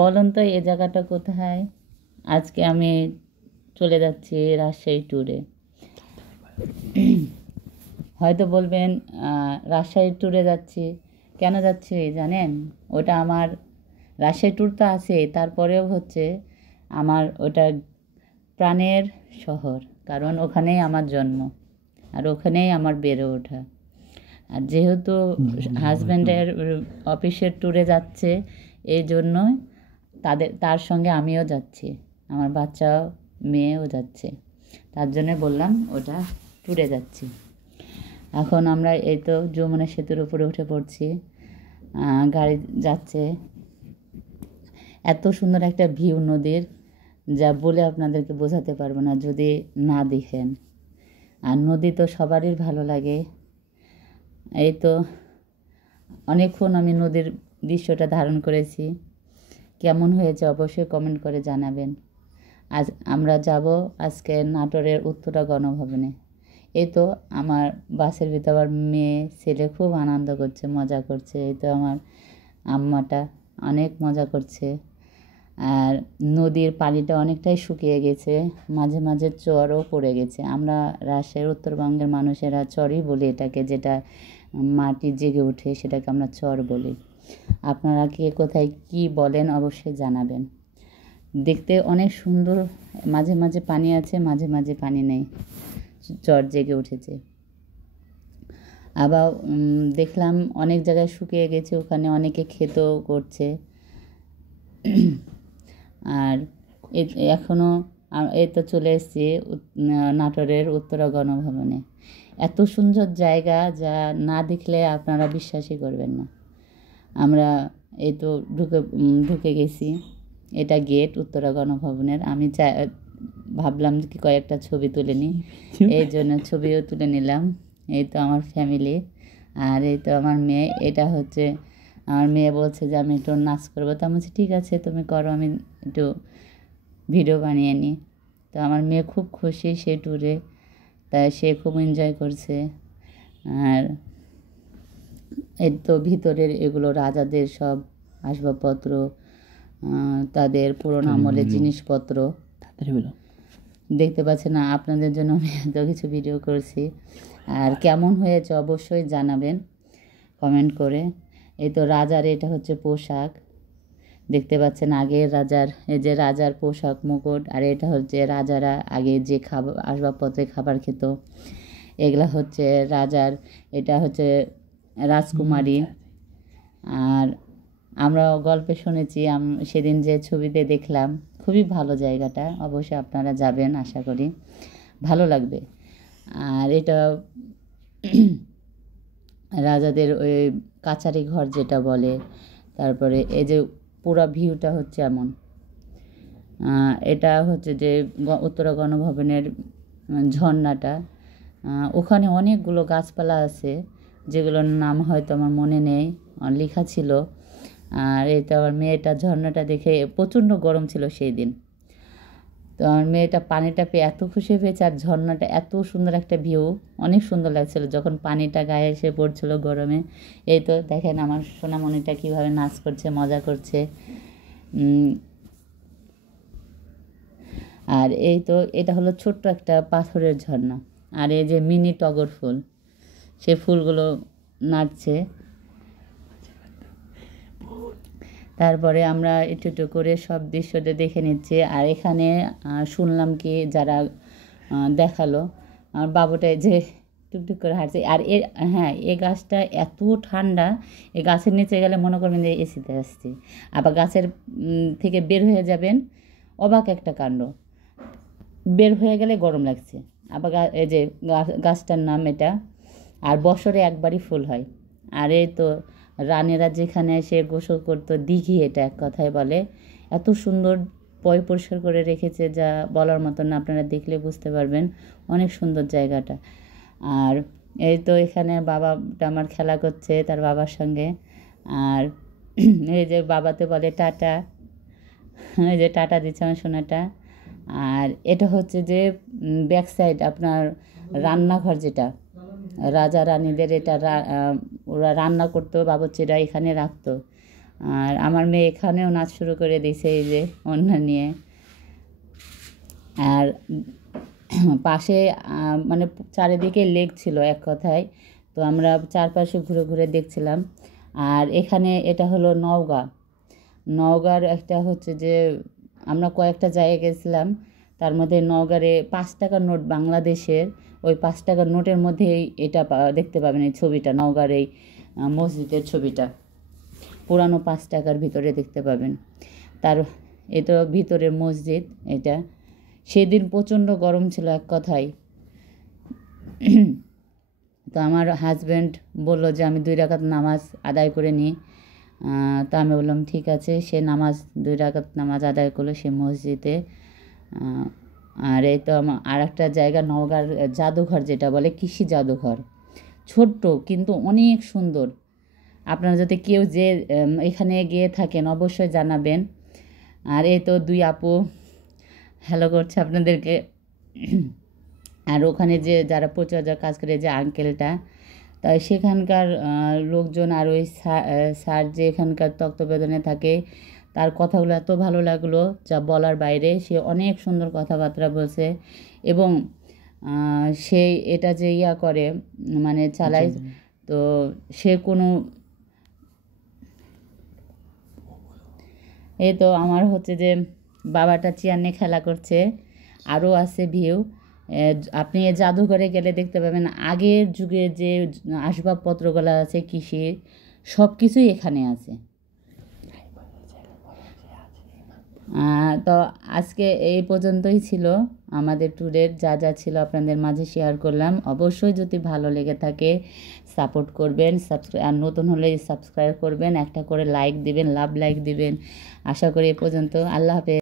বলুন তো এই জায়গাটা কোথায়? আজকে আমি চলে যাচ্ছি রাজশাহী ট্যুরে। হয়তো বলবেন রাজশাহী ট্যুরে যাচ্ছি, কেন যাচ্ছি জানেন? ওটা আমার রাজশাহী ট্যুর তো আছেই, তারপরেও হচ্ছে আমার ওটা প্রাণের শহর, কারণ ওখানেই আমার জন্ম আর ওখানেই আমার বেড়ে ওঠা। আর যেহেতু হাজব্যান্ডের অফিসের ট্যুরে যাচ্ছে, এই জন্য তার সঙ্গে আমিও যাচ্ছি, আমার বাচ্চা মেয়েও যাচ্ছে, তার জন্যে বললাম ওটা ট্যুরে যাচ্ছি। এখন আমরা এই তো যমুনা সেতুর উপরে উঠে পড়ছি, গাড়ি যাচ্ছে। এত সুন্দর একটা ভিউ নদীর, যা বলে আপনাদেরকে বোঝাতে পারবো না যদি না দেখেন। আর নদী তো সবারই ভালো লাগে। এই তো অনেকক্ষণ আমি নদীর দৃশ্যটা ধারণ করেছি, কেমন হয়েছে অবশ্যই কমেন্ট করে জানাবেন। আজ আমরা যাব আজকে নাটোরের উত্তরা গণভবনে। এই তো আমার বাসের ভিতর আমার মেয়ে ছেলে খুব আনন্দ করছে, মজা করছে। এই তো আমার আম্মাটা অনেক মজা করছে। আর নদীর পানিটা অনেকটাই শুকিয়ে গেছে, মাঝে মাঝে চরও পড়ে গেছে। আমরা রাজশাহীর উত্তরবঙ্গের মানুষেরা চরই বলি এটাকে, যেটা মাটি জেগে ওঠে সেটাকে আমরা চর বলি। আপনারা কে কোথায় কী বলেন অবশ্যই জানাবেন। দেখতে অনেক সুন্দর, মাঝে মাঝে পানি আছে, মাঝে মাঝে পানি নেই, চর জেগে উঠেছে। আবার দেখলাম অনেক জায়গায় শুকিয়ে গেছে, ওখানে অনেকে খেতেও করছে। আর এখনও এই তো চলে এসেছি নাটোরের উত্তরা গণভবনে। এত সুন্দর জায়গা যা না দেখলে আপনারা বিশ্বাসই করবেন না। আমরা এই তো ঢুকে গেছি, এটা গেট উত্তরা গণভবনের। আমি ভাবলাম কি কয়েকটা ছবি তুলে নিই, এই জন্য ছবিও তুলে নিলাম। এই তো আমার ফ্যামিলি, আর এই তো আমার মেয়ে। এটা হচ্ছে আমার মেয়ে বলছে যে আমি একটু নাচ করবো, তো আমি বলছি ঠিক আছে তুমি করো, আমি একটু ভিডিও বানিয়ে নিই। তো আমার মেয়ে খুব খুশি সে ট্যুরে, তাই সে খুব এনজয় করছে। আর এর তো ভিতরের এগুলো রাজাদের সব আসবাবপত্র, তাদের পুরোনো আমলের জিনিসপত্র দেখতে পাচ্ছেন না। আপনাদের জন্য আমি এত কিছু ভিডিও করছি, আর কেমন হয়েছে অবশ্যই জানাবেন কমেন্ট করে। এই তো রাজার এটা হচ্ছে পোশাক, দেখতে পাচ্ছেন আগের রাজার, এই যে রাজার পোশাক মুকুট। আর এটা হচ্ছে রাজারা আগে যে খাবার আসবাবপত্রে খাবার খেত, এগুলা হচ্ছে রাজার। এটা হচ্ছে রাজকুমারী। আর আমরা গল্পে শুনেছি, সেদিন যে ছবিতে দেখলাম, খুবই ভালো জায়গাটা, অবশ্যই আপনারা যাবেন, আশা করি ভালো লাগবে। আর এটা রাজাদের ওই কাছারি ঘর যেটা বলে। তারপরে এই যে পুরা ভিউটা হচ্ছে এমন। এটা হচ্ছে যে উত্তরা গণভবনের ঝর্ণাটা। ওখানে অনেকগুলো গাছপালা আছে, যেগুলোর নাম হয়তো আমার মনে নেই, লেখা ছিল। আর এই তো আমার মেয়েটা ঝর্ণাটা দেখে, প্রচণ্ড গরম ছিল সেই দিন, তো আমার মেয়েটা পানিটা পেয়ে এত খুশি হয়েছে। আর ঝর্ণাটা এত সুন্দর একটা ভিউ, অনেক সুন্দর লাগছিল যখন পানিটা গায়ে এসে পড়ছিল গরমে। এই তো দেখেন আমার সোনামণিটা কীভাবে নাচ করছে, মজা করছে। আর এই তো এটা হলো ছোট্ট একটা পাথরের ঝর্ণা। আর এই যে মিনি টগর ফুল, সে ফুলগুলো নাচছে। তারপরে আমরা একটু একটু করে সব দৃশ্যটা দেখে নিচ্ছি। আর এখানে শুনলাম কি যারা দেখালো, আমার বাবুটা যে টুকটুক করে হাঁটছে। আর হ্যাঁ, এই গাছটা এত ঠান্ডা, এই গাছের নিচে গেলে মনে করবেন যে এসিতে আসছি। আবার গাছের থেকে বের হয়ে যাবেন, অবাক একটা কাণ্ড, বের হয়ে গেলে গরম লাগছে। আবার এই যে গাছটার নাম এটা, আর বছরে একবারই ফুল হয়। আর এই তো রানীরা যেখানে এসে গোসল করতো, দিঘি এটা এক কথায় বলে। এত সুন্দর পরিষ্কার করে রেখেছে যা বলার মতন না, আপনারা দেখলে বুঝতে পারবেন, অনেক সুন্দর জায়গাটা। আর এই তো এখানে বাবাটা আমার খেলা করছে তার বাবার সঙ্গে। আর এই যে বাবাতে বলে টাটা, এই যে টাটা দিচ্ছে আমার সোনাটা। আর এটা হচ্ছে যে ব্যাক সাইড আপনার রান্নাঘর, যেটা রাজা রানীদের, এটা ওরা রান্না করতো, বাবুর্চিরা এখানে রাখতো। আর আমার মেয়ে এখানেও নাচ শুরু করে দিয়েছে, এই যে ওড়না নিয়ে। আর পাশে মানে চারিদিকে লেক ছিল এক কথায়, তো আমরা চারপাশে ঘুরে ঘুরে দেখছিলাম। আর এখানে এটা হলো নওগাঁ। নওগাঁর একটা হচ্ছে যে আমরা কয়েকটা জায়গায় গেছিলাম, তার মধ্যে নওগাঁরে ৫ টাকার নোট বাংলাদেশের, ওই ৫ টাকার নোটের মধ্যেই এটা দেখতে পাবেন, এই ছবিটা, নওগাঁর এই মসজিদের ছবিটা পুরানো ৫ টাকার ভিতরে দেখতে পাবেন। তার এটা ভিতরের মসজিদ এটা। সেদিন প্রচণ্ড গরম ছিল এক কথায়। তো আমার হাজব্যান্ড বলল যে আমি ২ রাকাত নামাজ আদায় করে নিই। তো আমি বললাম ঠিক আছে। সে ২ রাকাত নামাজ আদায় করলো সে মসজিদে। আর এই তো আর একটা জায়গা নওগাঁর জাদুঘর, যেটা বলে কৃষি জাদুঘর, ছোট্ট কিন্তু অনেক সুন্দর। আপনারা যদি কেউ যে এখানে গিয়ে থাকেন অবশ্যই জানাবেন। আর এই তো ২ আপু হ্যালো করছে আপনাদেরকে। আর ওখানে যে যারা পরিচর্যার কাজ করে, যে আঙ্কেলটা, তাই সেখানকার লোকজন আর ওই স্যার যে এখানকার তত্ত্বাবধানে থাকে, তার কথাগুলো এত ভালো লাগলো যা বলার বাইরে। সে অনেক সুন্দর কথাবার্তা বলছে, এবং সে এটা যে করে মানে চালায়, তো সে কোনো এই তো আমার হচ্ছে যে বাবাটা চেয়ার নিয়ে খেলা করছে। আরও আছে ভিউ। আপনি জাদুঘরে গেলে দেখতে পাবেন আগের যুগে যে আসবাবপত্রগুলো আছে কৃষির, সব কিছুই এখানে আছে। তো আজকে এই পর্যন্তই ছিল আমাদের ট্যুরের, যা যা ছিল আপনাদের মাঝে শেয়ার করলাম। অবশ্যই যদি ভালো লেগে থাকে সাপোর্ট করবেন, আর নতুন হলে সাবস্ক্রাইব করবেন, একটা করে লাইক দিবেন, লাভ লাইক দিবেন। আশা করি এ পর্যন্ত। আল্লাহ হাফেজ।